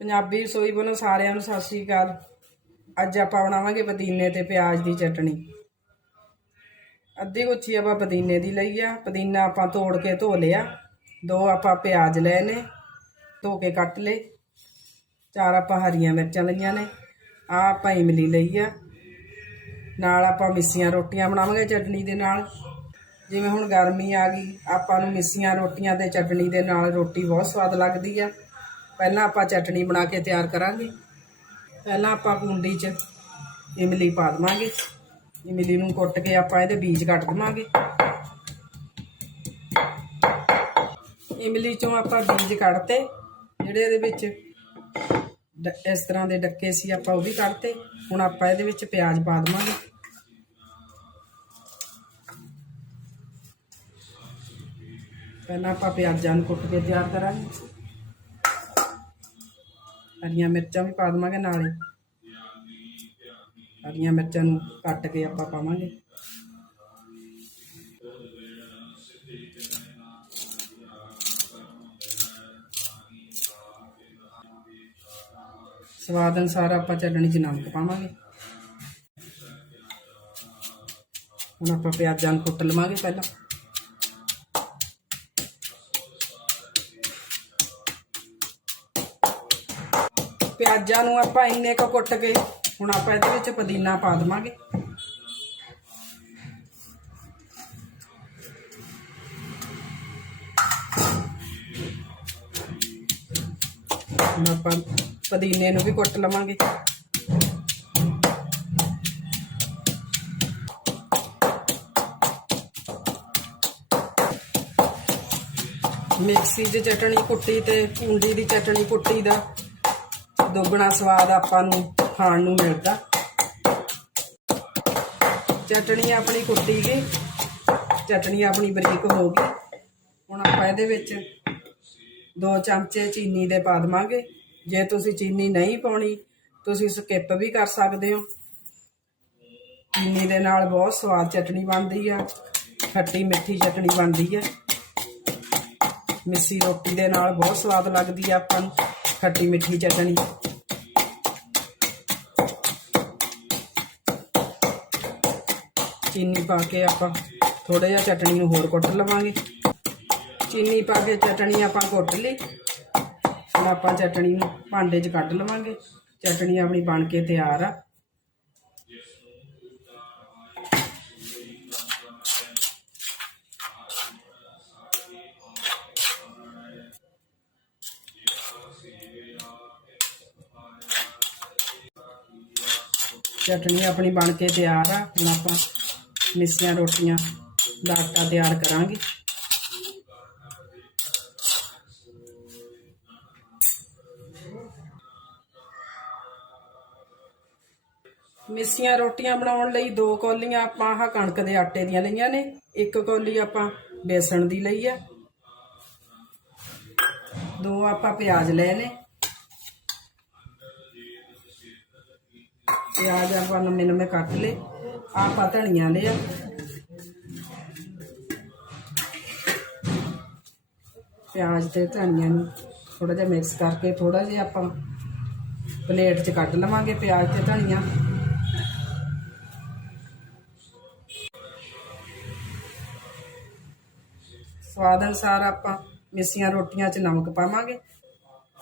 ਪੰਜਾਬੀ ਰਸੋਈ ਵੱਲੋਂ ਸਾਰਿਆਂ ਨੂੰ ਸਤਿ ਸ਼੍ਰੀ ਅਕਾਲ। ਅੱਜ ਆਪਾਂ ਬਣਾਵਾਂਗੇ ਪੁਦੀਨੇ ਤੇ ਪਿਆਜ਼ ਦੀ ਚਟਣੀ। ਅੱਧੀ ਗੁੱਛੀ ਆਪਾਂ ਪੁਦੀਨੇ ਦੀ ਲਈ ਆ। ਪੁਦੀਨਾ ਆਪਾਂ ਤੋੜ ਕੇ ਧੋ ਲਿਆ। ਦੋ ਆਪਾਂ ਪਿਆਜ਼ ਲਏ ਨੇ, ਧੋ ਕੇ ਕੱਟ ਲਏ। ਚਾਰ ਆਪਾਂ ਹਰੀਆਂ ਮਿਰਚਾਂ ਲਈਆਂ ਨੇ। ਆ ਆਪਾਂ ਇਮਲੀ ਲਈ ਆ। ਨਾਲ ਆਪਾਂ ਮਿੱਸੀਆਂ ਰੋਟੀਆਂ ਬਣਾਵਾਂਗੇ ਚਟਣੀ ਦੇ ਨਾਲ। ਜਿਵੇਂ ਹੁਣ ਗਰਮੀ ਆ ਗਈ, ਆਪਾਂ ਨੂੰ ਮਿੱਸੀਆਂ ਰੋਟੀਆਂ ਤੇ ਚਟਣੀ ਦੇ ਨਾਲ ਰੋਟੀ ਬਹੁਤ ਸਵਾਦ ਲੱਗਦੀ ਆ। ਪਹਿਲਾਂ ਆਪਾਂ ਚਟਣੀ ਬਣਾ ਕੇ ਤਿਆਰ ਕਰਾਂਗੇ। ਪਹਿਲਾਂ ਆਪਾਂ ਕੁੰਡੀ 'ਚ ਇਮਲੀ ਪਾ ਦੇਵਾਂਗੇ। ਇਮਲੀ ਨੂੰ ਕੁੱਟ ਕੇ ਆਪਾਂ ਇਹਦੇ ਬੀਜ ਕੱਟ ਦੇਵਾਂਗੇ। ਇਮਲੀ ਚੋਂ ਆਪਾਂ ਬੀਜ ਕੱਢਤੇ, ਜਿਹੜੇ ਇਹਦੇ ਵਿੱਚ ਡ- ਇਸ ਤਰ੍ਹਾਂ ਦੇ ਡੱਕੇ ਸੀ ਆਪਾਂ ਉਹ ਵੀ ਕੱਢਤੇ। ਹੁਣ ਆਪਾਂ ਇਹਦੇ ਵਿੱਚ ਪਿਆਜ਼ ਪਾ ਦੇਵਾਂਗੇ। ਪਹਿਲਾਂ ਆਪਾਂ ਪਿਆਜ਼ਾਂ ਨੂੰ ਕੁੱਟ ਕੇ ਤਿਆਰ ਕਰਾਂਗੇ। ਹਰੀਆਂ ਮਿਰਚਾਂ ਵੀ ਪਾ ਦੇਵਾਂਗੇ ਨਾਲੇ। ਹਰੀਆਂ ਮਿਰਚਾਂ ਨੂੰ ਕੱਟ ਕੇ ਆਪਾਂ ਪਾਵਾਂਗੇ। ਸਵਾਦ ਅਨੁਸਾਰ ਆਪਾਂ ਚੱਲਣੀ 'ਚ ਨਮਕ ਪਾਵਾਂਗੇ। ਹੁਣ ਆਪਾਂ ਪਿਆਜ਼ਾਂ ਨੂੰ ਕੁੱਟ ਲਵਾਂਗੇ ਪਹਿਲਾਂ। ਪਿਆਜ਼ਾਂ ਨੂੰ ਆਪਾਂ ਇੰਨੇ ਕੁ ਕੁੱਟ ਕੇ ਹੁਣ ਆਪਾਂ ਇਹਦੇ ਵਿੱਚ ਪੁਦੀਨਾ ਪਾ ਦੇਵਾਂਗੇ। ਹੁਣ ਆਪਾਂ ਪੁਦੀਨੇ ਨੂੰ ਵੀ ਕੁੱਟ ਲਵਾਂਗੇ। ਮਿਕਸੀ 'ਚ ਚਟਣੀ ਕੁੱਟੀ ਤੇ ਕੁੰਡੀ ਦੀ ਚਟਣੀ ਕੁੱਟੀ ਦਾ। ਦੁੱਗਣਾ ਸਵਾਦ ਆਪਾਂ ਨੂੰ ਖਾਣ ਨੂੰ ਮਿਲਦਾ। ਚਟਣੀ ਆਪਣੀ ਕੁੱਟੀ ਗਈ। ਚਟਣੀ ਆਪਣੀ ਬਰੀਕ ਹੋ ਗਈ। ਹੁਣ ਆਪਾਂ ਇਹਦੇ ਵਿੱਚ ਦੋ ਚਮਚੇ ਚੀਨੀ ਦੇ ਪਾ ਦੇਵਾਂਗੇ। ਜੇ ਤੁਸੀਂ ਚੀਨੀ ਨਹੀਂ ਪਾਉਣੀ, ਤੁਸੀਂ ਸਕਿਪ ਵੀ ਕਰ ਸਕਦੇ ਹੋ। ਚੀਨੀ ਦੇ ਨਾਲ ਬਹੁਤ ਸਵਾਦ ਚਟਣੀ ਬਣਦੀ ਆ। ਖੱਟੀ ਮਿੱਠੀ ਚਟਣੀ ਬਣਦੀ ਆ। ਮਿੱਸੀ ਰੋਟੀ ਦੇ ਨਾਲ ਬਹੁਤ ਸਵਾਦ ਲੱਗਦੀ ਆ ਆਪਾਂ ਨੂੰ। ਖੱਟੀ ਮਿੱਠੀ ਚਟਣੀ। ਚੀਨੀ ਪਾ ਕੇ ਆਪਾਂ ਥੋੜਾ ਜਿਹਾ ਚਟਣੀ ਨੂੰ ਹੋਰ ਕੁੱਟ ਲਵਾਂਗੇ। ਚੀਨੀ ਪਾ ਕੇ ਚਟਣੀ ਆਪਾਂ ਕੁੱਟ ਲਈ। ਹੁਣ ਆਪਾਂ ਚਟਣੀ ਨੂੰ ਭਾਂਡੇ 'ਚ ਕੱਢ ਲਵਾਂਗੇ। ਚਟਣੀ ਆਪਣੀ ਬਣ ਕੇ ਤਿਆਰ ਆ। ਚਟਣੀ ਆਪਣੀ ਬਣ ਕੇ ਤਿਆਰ ਆ। ਹੁਣ ਆਪਾਂ ਮਿੱਸੀਆਂ ਰੋਟੀਆਂ ਦਾ ਆਟਾ ਤਿਆਰ ਕਰਾਂਗੇ। ਮਿੱਸੀਆਂ ਰੋਟੀਆਂ ਬਣਾਉਣ ਲਈ ਦੋ ਕੌਲੀਆਂ ਆਪਾਂ ਆਹ ਕਣਕ ਦੇ ਆਟੇ ਦੀਆਂ ਲਈਆਂ ਨੇ। ਇੱਕ ਕੌਲੀ ਆਪਾਂ ਬੇਸਣ ਦੀ ਲਈ ਆ। ਦੋ ਆਪਾਂ ਪਿਆਜ਼ ਲਏ। ਪਿਆਜ਼ ਆਪਾਂ ਨਵੇਂ ਨਵੇਂ ਕੱਟ ਲਏ। ਆਪਾਂ ਧਨੀਆ ਲਿਆ। ਪਿਆਜ਼ ਤੇ ਧਨੀਆ ਨੂੰ ਥੋੜਾ ਜਿਹਾ ਮਿਕਸ ਕਰਕੇ ਥੋੜਾ ਜਿਹਾ ਆਪਾਂ ਪਲੇਟ 'ਚ ਕੱਢ ਲਵਾਂਗੇ ਪਿਆਜ਼ ਤੇ ਧਨੀਆ। ਸਵਾਦ ਅਨੁਸਾਰ ਆਪਾਂ ਮਿੱਸੀਆਂ ਰੋਟੀਆਂ 'ਚ ਨਮਕ ਪਾਵਾਂਗੇ।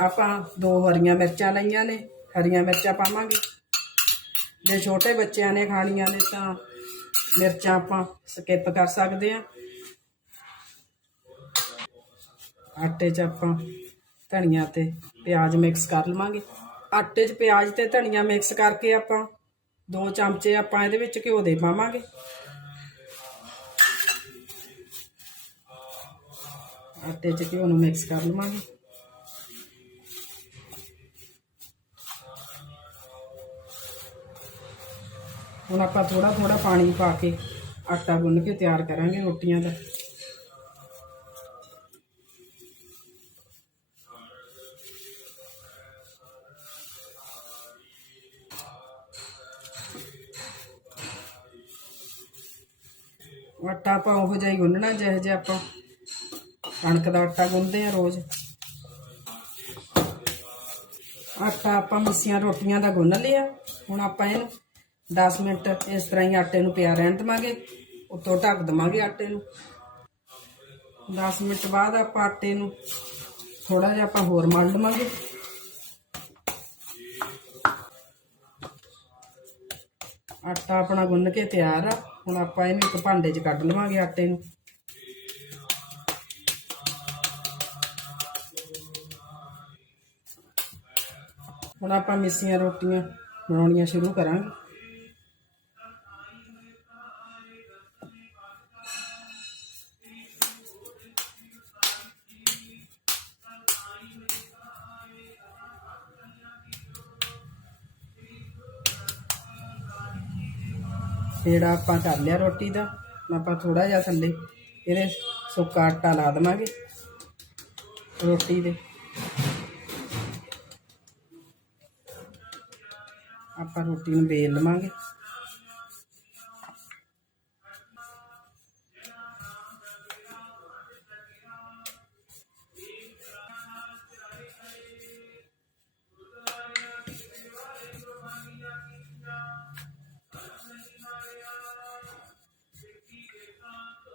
ਆਪਾਂ ਦੋ ਹਰੀਆਂ ਮਿਰਚਾਂ ਲਈਆਂ ਨੇ, ਹਰੀਆਂ ਮਿਰਚਾਂ ਪਾਵਾਂਗੇ। ਜੇ ਛੋਟੇ ਬੱਚਿਆਂ ਨੇ ਖਾਣੀਆਂ ਨੇ ਤਾਂ ਮਿਰਚਾਂ ਆਪਾਂ ਸਕਿਪ ਕਰ ਸਕਦੇ ਆ ਆਟੇ 'ਚ ਆਪਾਂ ਧਨੀਆ ਤੇ ਪਿਆਜ਼ ਮਿਕਸ ਕਰ ਲਵਾਂਗੇ। ਆਟੇ 'ਚ ਪਿਆਜ਼ ਤੇ ਧਨੀਆ ਮਿਕਸ ਕਰਕੇ ਆਪਾਂ ਦੋ ਚਮਚੇ ਆਪਾਂ ਇਹਦੇ ਵਿੱਚ ਘਿਓ ਦੇ ਪਾਵਾਂਗੇ। ਆਟੇ 'ਚ ਘਿਓ ਨੂੰ ਮਿਕਸ ਕਰ ਲਵਾਂਗੇ। ਹੁਣ ਆਪਾਂ ਥੋੜਾ ਥੋੜਾ ਪਾਣੀ ਪਾ ਕੇ ਆਟਾ ਗੁੰਨ ਕੇ ਤਿਆਰ ਕਰਾਂਗੇ ਰੋਟੀਆਂ ਦਾ। ਆਟਾ ਆਪਾਂ ਉਹ ਜਿਹਾ ਹੀ ਗੁੰਨਣਾ ਜਿਹੋ ਜਿਹਾ ਆਪਾਂ ਕਣਕ ਦਾ ਆਟਾ ਗੁੰਨਦੇ ਆ ਰੋਜ਼। ਆਟਾ ਆਪਾਂ ਮਿੱਸੀਆਂ ਰੋਟੀਆਂ ਦਾ ਗੁੰਨ ਲਿਆ। ਹੁਣ ਆਪਾਂ ਇਹਨੂੰ 10 ਮਿੰਟ ਇਸ ਤਰ੍ਹਾਂ ਹੀ ਆਟੇ ਨੂੰ ਪਿਆ ਰਹਿਣ ਦੇਵਾਂਗੇ। ਉੱਤੋਂ ਢੱਕ ਦੇਵਾਂਗੇ ਆਟੇ ਨੂੰ। 10 ਮਿੰਟ ਬਾਅਦ ਆਪਾਂ ਆਟੇ ਨੂੰ ਥੋੜਾ ਜਿਹਾ ਆਪਾਂ ਹੋਰ ਮਲ ਲਵਾਂਗੇ ਆਟਾ ਆਪਣਾ ਗੁੰਨ ਕੇ ਤਿਆਰ ਆ। ਹੁਣ ਆਪਾਂ ਇਹਨੂੰ ਇੱਕ ਭਾਂਡੇ 'ਚ ਕੱਢ ਲਵਾਂਗੇ ਆਟੇ ਨੂੰ। ਹੁਣ ਆਪਾਂ ਮਿੱਸੀਆਂ ਰੋਟੀਆਂ ਬਣਾਉਣੀਆਂ ਸ਼ੁਰੂ ਕਰਾਂਗੇ। ਜਿਹੜਾ ਆਪਾਂ ਕਰ ਲਿਆ ਰੋਟੀ ਦਾ। ਆਪਾਂ ਥੋੜਾ ਜਿਹਾ ਥੱਲੇ ਇਹਦੇ ਸੁੱਕਾ ਆਟਾ ਲਾ ਦੇਵਾਂਗੇ ਰੋਟੀ ਦੇ। ਆਪਾਂ ਰੋਟੀ ਨੂੰ ਵੇਲ ਲਵਾਂਗੇ।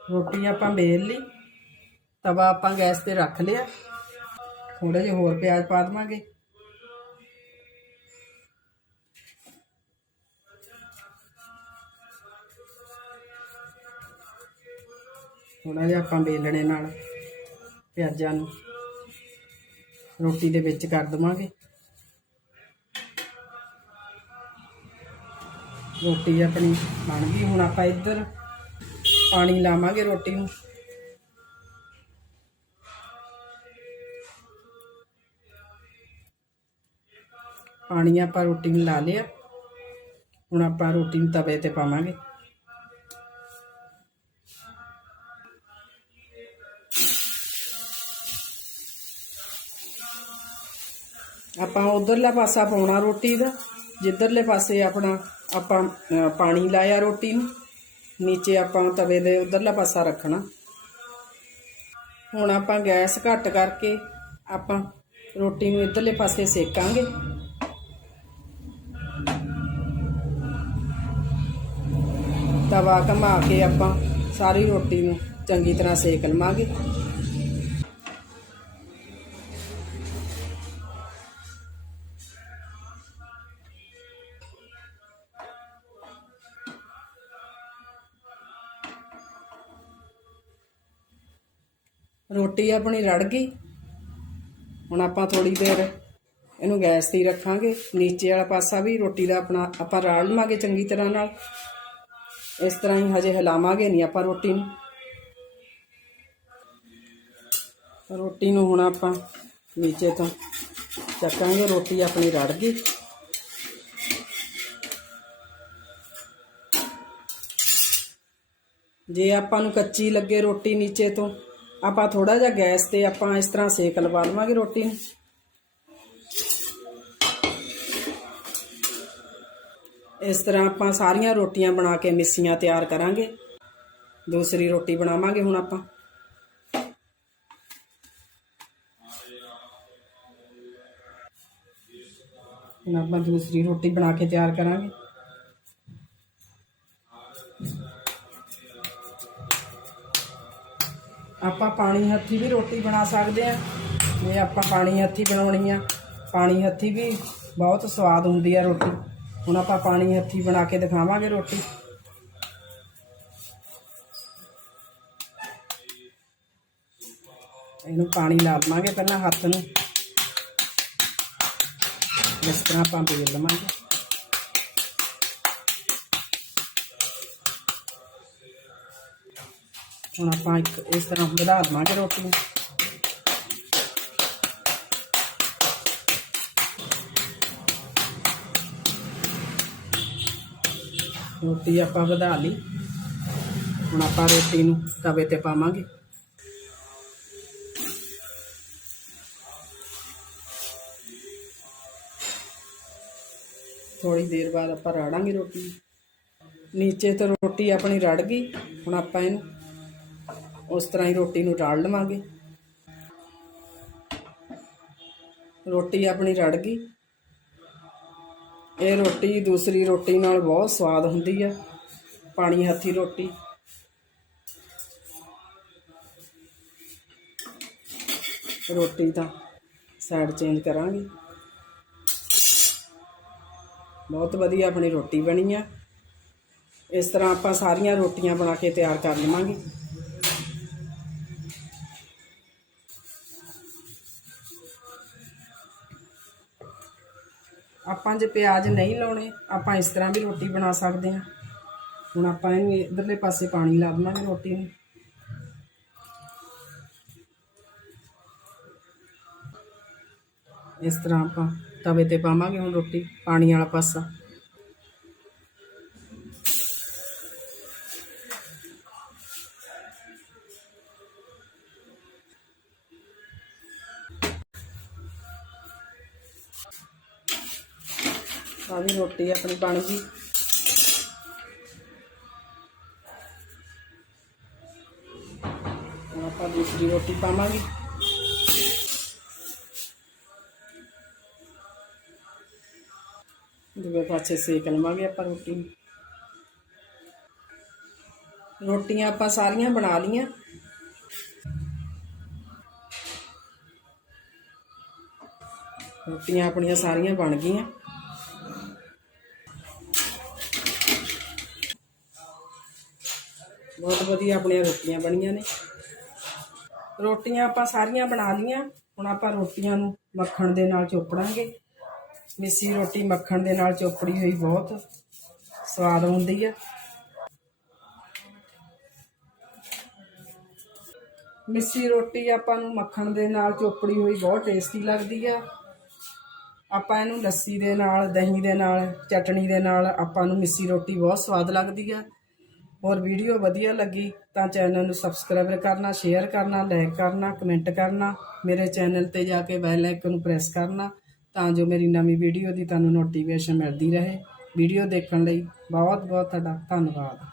ਰੋਟੀ ਆਪਾਂ ਵੇਲ ਲਈ, ਤਵਾ ਆਪਾਂ ਗੈਸ ਤੇ ਰੱਖ ਲਿਆ। ਥੋੜੇ ਜਿਹਾ ਹੋਰ ਪਿਆਜ਼ ਪਾ ਦੇਵਾਂਗੇ। ਥੋੜਾ ਜਿਹਾ ਆਪਾਂ ਵੇਲਣੇ ਨਾਲ ਪਿਆਜ਼ਾਂ ਨੂੰ ਰੋਟੀ ਦੇ ਵਿੱਚ ਕਰ ਦਵਾਂਗੇ। ਰੋਟੀ ਆਪਣੀ ਬਣ ਗਈ, ਹੁਣ ਆਪਾਂ ਇੱਧਰ ਪਾਣੀ ਲਾਵਾਂਗੇ ਰੋਟੀ ਨੂੰ। ਪਾਣੀ ਆਪਾਂ ਰੋਟੀ ਨੂੰ ਲਾ ਲਿਆ। ਹੁਣ ਆਪਾਂ ਰੋਟੀ ਨੂੰ ਤਵੇ ਤੇ ਪਾਵਾਂਗੇ। ਆਪਾਂ ਉਧਰਲਾ ਪਾਸਾ ਪਾਉਣਾ ਰੋਟੀ ਦਾ। ਜਿੱਧਰਲੇ ਪਾਸੇ ਆਪਣਾ ਆਪਾਂ ਅਹ, ਪਾਣੀ ਲਾਇਆ ਰੋਟੀ ਨੂੰ। ਨੀਚੇ ਆਪਾਂ ਤਵੇ ਦੇ ਉਧਰਲਾ ਪਾਸਾ ਰੱਖਣਾ। ਹੁਣ ਆਪਾਂ ਗੈਸ ਘੱਟ ਕਰਕੇ ਆਪਾਂ ਰੋਟੀ ਨੂੰ ਇਧਰਲੇ ਪਾਸੇ ਸੇਕਾਂਗੇ। ਤਵਾ ਘਮਾ ਕੇ ਆਪਾਂ ਸਾਰੀ ਰੋਟੀ ਨੂੰ ਚੰਗੀ ਤਰ੍ਹਾਂ ਸੇਕ ਲਵਾਂਗੇ। ਰੋਟੀ ਆਪਣੀ ਰੜ ਗਈ। ਹੁਣ ਆਪਾਂ ਥੋੜੀ ਦੇਰ ਇਹਨੂੰ ਗੈਸ ਤੇ ਰੱਖਾਂਗੇ। ਨੀਚੇ ਵਾਲਾ ਪਾਸਾ ਵੀ ਰੋਟੀ ਦਾ ਆਪਣਾ ਆਪਾਂ ਰਾੜ ਲਵਾਂਗੇ ਚੰਗੀ ਤਰ੍ਹਾਂ ਨਾਲ। ਇਸ ਤਰ੍ਹਾਂ ਹੀ ਹਜੇ ਹਿਲਾਵਾਂਗੇ ਨਹੀਂ ਆਪਾਂ ਰੋਟੀ ਨੂੰ। ਰੋਟੀ ਨੂੰ ਹੁਣ ਆਪਾਂ ਨੀਚੇ ਤੋਂ ਚੱਕਾਂਗੇ, ਰੋਟੀ ਆਪਣੀ ਰੜ ਗਈ। ਜੇ ਆਪਾਂ ਨੂੰ ਕੱਚੀ ਲੱਗੇ ਰੋਟੀ ਨੀਚੇ ਤੋਂ ਆਪਾਂ ਥੋੜਾ ਜਿਹਾ ਗੈਸ ਤੇ ਆਪਾਂ ਇਸ ਤਰ੍ਹਾਂ ਸੇਕ ਲਵਾ ਲਵਾਂਗੇ ਰੋਟੀ ਨੂੰ। ਇਸ ਤਰ੍ਹਾਂ ਆਪਾਂ ਸਾਰੀਆਂ ਰੋਟੀਆਂ ਬਣਾ ਕੇ ਮਿੱਸੀਆਂ ਤਿਆਰ ਕਰਾਂਗੇ। ਦੂਸਰੀ ਰੋਟੀ ਬਣਾਵਾਂਗੇ ਹੁਣ ਆਪਾਂ। ਹੁਣ ਆਪਾਂ ਦੂਸਰੀ ਰੋਟੀ ਬਣਾ ਕੇ ਤਿਆਰ ਕਰਾਂਗੇ। ਆਪਾਂ ਪਾਣੀ ਹੱਥੀ ਵੀ ਰੋਟੀ ਬਣਾ ਸਕਦੇ ਆ ਜੇ ਆਪਾਂ ਪਾਣੀ ਹੱਥੀ ਬਣਾਉਣੀ ਆ। ਪਾਣੀ ਹੱਥੀ ਵੀ ਬਹੁਤ ਸਵਾਦ ਹੁੰਦੀ ਆ ਰੋਟੀ। ਹੁਣ ਆਪਾਂ ਪਾਣੀ ਹੱਥੀ ਬਣਾ ਕੇ ਦਿਖਾਵਾਂਗੇ ਰੋਟੀ। ਇਹਨੂੰ ਪਾਣੀ ਲਾ ਲਵਾਂਗੇ ਪਹਿਲਾਂ ਹੱਥ ਨੂੰ। ਇਸ ਤਰ੍ਹਾਂ ਆਪਾਂ ਬੇਲ ਲਵਾਂਗੇ। ਹੁਣ ਆਪਾਂ ਇੱਕ ਇਸ ਤਰ੍ਹਾਂ ਵਧਾ ਦਵਾਂਗੇ ਰੋਟੀ ਨੂੰ ਰੋਟੀ ਆਪਾਂ ਵਧਾ ਲਈ। ਹੁਣ ਆਪਾਂ ਰੋਟੀ ਨੂੰ ਤਵੇ ਤੇ ਪਾਵਾਂਗੇ। ਥੋੜੀ ਦੇਰ ਬਾਅਦ ਆਪਾਂ ਰਾੜਾਂਗੇ ਰੋਟੀ। ਨੀਚੇ ਤੋਂ ਰੋਟੀ ਆਪਣੀ ਰੜ ਗਈ। ਹੁਣ ਆਪਾਂ ਇਹਨੂੰ ਉਸ ਤਰ੍ਹਾਂ ਹੀ ਰੋਟੀ ਨੂੰ ਰਾੜ ਲਵਾਂਗੇ। ਰੋਟੀ ਆਪਣੀ ਰੜ ਗਈ। ਇਹ ਰੋਟੀ ਦੂਸਰੀ ਰੋਟੀ ਨਾਲ ਬਹੁਤ ਸਵਾਦ ਹੁੰਦੀ ਆ, ਪਾਣੀ ਹੱਥੀ ਰੋਟੀ। ਰੋਟੀ ਤਾਂ ਸਾਈਡ ਚੇਂਜ ਕਰਾਂਗੇ। ਬਹੁਤ ਵਧੀਆ ਆਪਣੀ ਰੋਟੀ ਬਣੀ ਆ। ਇਸ ਤਰ੍ਹਾਂ ਆਪਾਂ ਸਾਰੀਆਂ ਰੋਟੀਆਂ ਬਣਾ ਕੇ ਤਿਆਰ ਕਰ ਲਵਾਂਗੇ। ਆਪਾਂ ਜੇ ਪਿਆਜ਼ ਨਹੀਂ ਲਾਉਣੇ, ਆਪਾਂ ਇਸ ਤਰ੍ਹਾਂ ਵੀ ਰੋਟੀ ਬਣਾ ਸਕਦੇ ਹਾਂ। ਹੁਣ ਆਪਾਂ ਇਹਨੂੰ ਇਧਰਲੇ ਪਾਸੇ ਪਾਣੀ ਲਾ ਦੇਵਾਂਗੇ ਰੋਟੀ ਨੂੰ। ਇਸ ਤਰ੍ਹਾਂ ਆਪਾਂ ਤਵੇ ਤੇ ਪਾਵਾਂਗੇ ਹੁਣ ਰੋਟੀ, ਪਾਣੀ ਵਾਲਾ ਪਾਸਾ। ਸਾਰੀ ਰੋਟੀ ਆਪਣੀ ਬਣ ਗਈ। ਆਪਾਂ ਦੂਸਰੀ ਰੋਟੀ ਪਾਵਾਂਗੇ। ਦੂਜੇ ਪਾਸੇ ਸੇਕ ਲਵਾਂਗੇ ਆਪਾਂ ਰੋਟੀ ਰੋਟੀਆਂ ਆਪਾਂ ਸਾਰੀਆਂ ਬਣਾ ਲੀਆਂ ਰੋਟੀਆਂ ਆਪਣੀਆਂ ਸਾਰੀਆਂ ਬਣ ਗਈਆਂ। ਬਹੁਤ ਵਧੀਆ ਆਪਣੀਆਂ ਰੋਟੀਆਂ ਬਣੀਆਂ ਨੇ। ਰੋਟੀਆਂ ਆਪਾਂ ਸਾਰੀਆਂ ਬਣਾ ਲੀਆਂ ਹੁਣ ਆਪਾਂ ਰੋਟੀਆਂ ਨੂੰ ਮੱਖਣ ਦੇ ਨਾਲ ਚੋਪੜਾਂਗੇ। ਮਿੱਸੀ ਰੋਟੀ ਮੱਖਣ ਦੇ ਨਾਲ ਚੋਪੜੀ ਹੋਈ ਬਹੁਤ। ਸਵਾਦ ਆਉਂਦੀ ਆ। ਮਿੱਸੀ ਰੋਟੀ ਆਪਾਂ ਨੂੰ ਮੱਖਣ ਦੇ ਨਾਲ ਚੋਪੜੀ ਹੋਈ ਬਹੁਤ ਟੇਸਟੀ ਲੱਗਦੀ ਆ। ਆਪਾਂ ਇਹਨੂੰ ਲੱਸੀ ਦੇ ਨਾਲ, ਦਹੀਂ ਦੇ ਨਾਲ, ਚਟਣੀ ਦੇ ਨਾਲ ਆਪਾਂ ਨੂੰ ਮਿੱਸੀ ਰੋਟੀ ਬਹੁਤ ਸਵਾਦ ਲੱਗਦੀ ਆ। ਹੋਰ ਵੀਡੀਓ ਵਧੀਆ ਲੱਗੀ ਤਾਂ ਚੈਨਲ ਨੂੰ ਸਬਸਕ੍ਰਾਈਬ ਕਰਨਾ, ਸ਼ੇਅਰ ਕਰਨਾ ਲਾਈਕ ਕਰਨਾ ਕਮੈਂਟ ਕਰਨਾ, ਮੇਰੇ ਚੈਨਲ ਤੇ ਜਾ ਕੇ ਬੈਲ ਆਈਕਨ ਨੂੰ ਪ੍ਰੈਸ ਕਰਨਾ ਤਾਂ ਜੋ ਮੇਰੀ ਨਵੀਂ ਵੀਡੀਓ ਦੀ ਤੁਹਾਨੂੰ ਨੋਟੀਫਿਕੇਸ਼ਨ ਮਿਲਦੀ ਰਹੇ। ਵੀਡੀਓ ਦੇਖਣ ਲਈ ਬਹੁਤ ਬਹੁਤ ਤੁਹਾਡਾ ਧੰਨਵਾਦ।